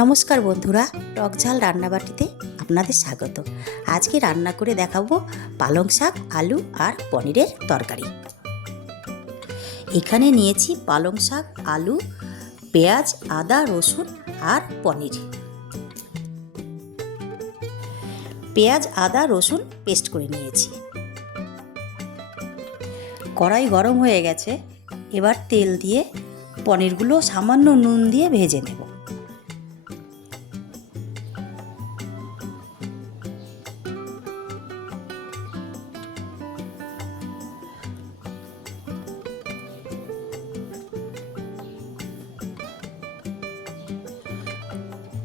নমস্কার বন্ধুরা টকঝাল রান্নাবাটিতে আপনাদের স্বাগত। আজকে রান্না করে দেখাবো পালং শাক, আলু আর পনিরের তরকারি। এখানে নিয়েছি পালং শাক, আলু, পেঁয়াজ, আদা, রসুন আর পনির। পেঁয়াজ, আদা, রসুন পেস্ট করে নিয়েছি। কড়াই গরম হয়ে গেছে, এবার তেল দিয়ে পনিরগুলো সামান্য নুন দিয়ে ভেজে নেব।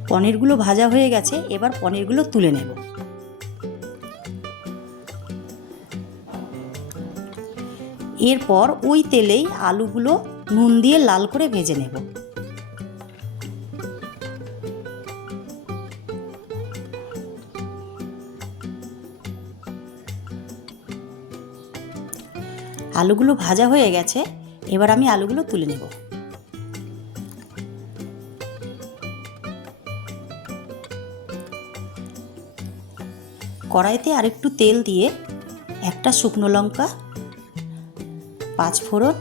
পনিরগুলো ভাজা হয়ে গেছে, এবার পনিরগুলো তুলে নেব। এরপর ওই তেলেই আলুগুলো নুন দিয়ে লাল করে ভেজে নেব। আলুগুলো ভাজা হয়ে গেছে, এবার আমি আলুগুলো তুলে নেব। কড়াইতে আরেকটু তেল দিয়ে একটা শুকনো লঙ্কা, পাঁচ ফোড়ন।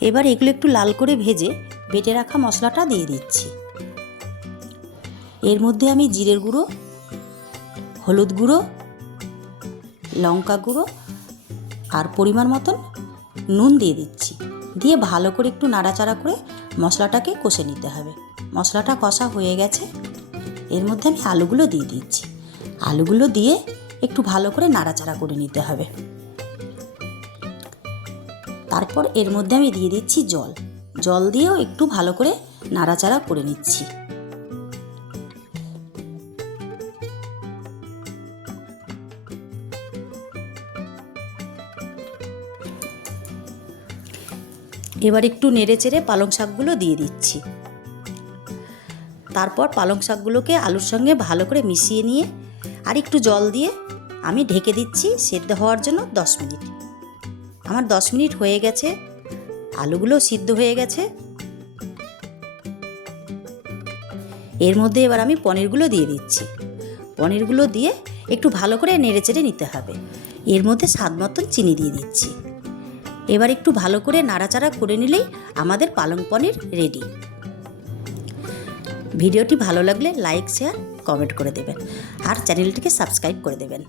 এবার এগুলো একটু লাল করে ভেজে বেটে রাখা মশলাটা দিয়ে দিচ্ছি। এর মধ্যে আমি জিরের গুঁড়ো, হলুদ গুঁড়ো, লঙ্কা গুঁড়ো আর পরিমাণ মতন নুন দিয়ে দিচ্ছি। দিয়ে ভালো করে একটু নাড়াচাড়া করে মশলাটাকে কষে নিতে হবে। মশলাটা কষা হয়ে গেছে। এর মধ্যে আমি আলুগুলো দিয়ে দিচ্ছি। আলুগুলো দিয়ে একটু ভালো করে নাড়াচাড়া করে নিতে হবে। তারপর এর মধ্যে আমি দিয়ে দিচ্ছি জল। জল দিয়েও একটু ভালো করে নাড়াচাড়া করে নিচ্ছি। এবার একটু নেড়ে চেড়ে পালং শাকগুলো দিয়ে দিচ্ছি। তারপর পালং শাকগুলোকে আলুর সঙ্গে ভালো করে মিশিয়ে নিয়ে আর একটু জল দিয়ে আমি ঢেকে দিচ্ছি সেদ্ধ হওয়ার জন্য দশ মিনিট। আমার দশ মিনিট হয়ে গেছে, আলুগুলো সিদ্ধ হয়ে গেছে। এর মধ্যে এবার আমি পনিরগুলো দিয়ে দিচ্ছি। পনিরগুলো দিয়ে একটু ভালো করে নেড়ে চেড়ে নিতে হবে। এর মধ্যে স্বাদ মতন চিনি দিয়ে দিচ্ছি। এবার একটু ভালো করে নাড়াচাড়া করে নিলেই আমাদের পালং পনির রেডি ভিডিওটি ভালো লাগলে লাইক শেয়ার কমেন্ট করে দেবেন। আর চ্যানেলটিকে সাবস্ক্রাইব করে দেবেন।